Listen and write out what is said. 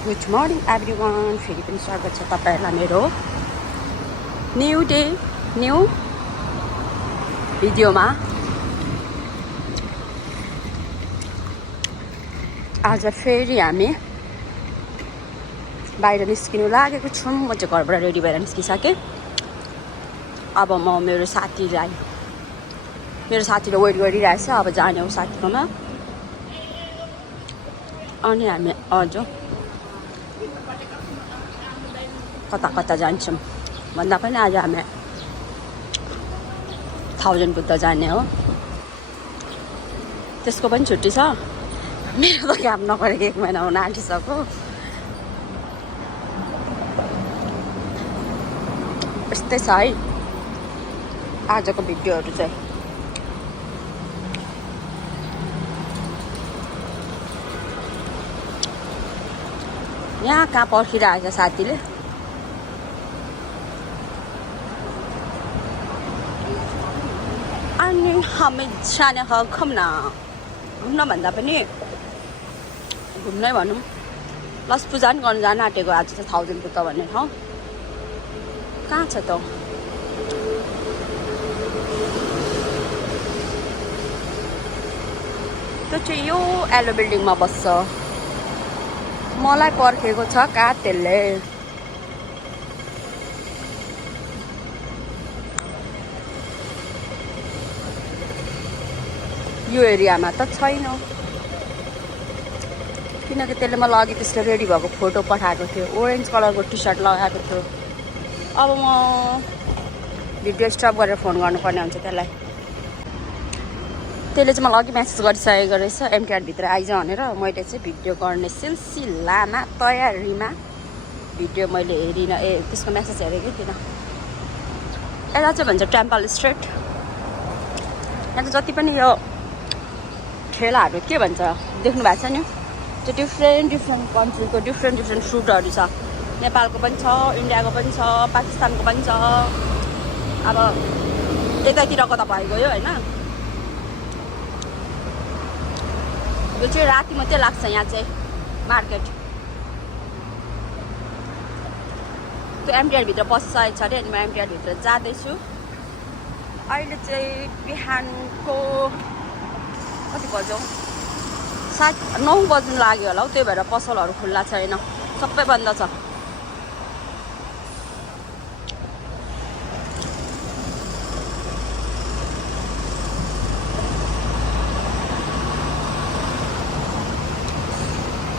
Good morning everyone, फेरि पनि स्वागत छ तपाईँहरूलाई मेरो न्यू डे न्यू भिडियोमा। आज फेरि हामी बाहिर निस्किनु लागेको छौँ। म चाहिँ घरबाट रेडी भएर निस्किसकेँ। अब म मेरो साथीले वेट गरिरहेछ। अब जाने हो साथीकोमा अनि हामी अझ कता कता जान्छौँ भन्दा पनि आज हामी 1000 बुद्ध जाने हो। त्यसको पनि छुट्टी छ। मेरो त काम नगरेको 1 महिना हुन आँटिसक्यो। यस्तै छ है आजको भिडियोहरू चाहिँ। यहाँ कहाँ पर्खिरहेछ साथीले। अनि हामी जाने हो घुम्न भन्दा पनि घुम्नै भनौँ। प्लस पूजा पनि गर्नु जान आँटेको। आज चाहिँ 1000 बुद्ध भन्ने ठाउँ कहाँ छ त? त्यो चाहिँ यो एलो बिल्डिङमा बस्छ। मलाई पर्खेको छ कहाँ त्यसले। यो एरियामा त छैन, किनकि त्यसले मलाई अघि त्यसले रेडी भएको फोटो पठाएको थियो। ओरेन्ज कलरको टी सर्ट लगाएको थियो। अब म भिडियो स्टप गरेर फोन गर्नुपर्ने हुन्छ त्यसलाई। त्यसले चाहिँ मलाई अघि म्यासेज गरिसकेको रहेछ एमकेआरभित्र आइज भनेर। मैले चाहिँ भिडियो गर्ने सिलसिलामा तयारीमा भिडियो मैले हेरिनँ। त्यसको म्यासेज हेरेकै थिइनँ। यसलाई चाहिँ भन्छ टेम्पल स्ट्रिट। यहाँ चाहिँ जति पनि यो ठेलाहरू के भन्छ देख्नु भएको छ नि, त्यो डिफ्रेन्ट कन्ट्रीको डिफ्रेन्ट फुडहरू छ। नेपालको पनि छ, इन्डियाको पनि छ, पाकिस्तानको पनि छ। अब यतातिरको त भइगयो होइन। यो चाहिँ राति मात्रै लाग्छ यहाँ चाहिँ मार्केट। त्यो एमटिआरभित्र पसिसकेको छ अरे। अनि म एमटिआरभित्र जाँदैछु। अहिले चाहिँ बिहानको कति बज्यो, सायद 9 बज्नु लाग्यो होला हौ। त्यही भएर पसलहरू खुल्ला छैन, सबै बन्द छ।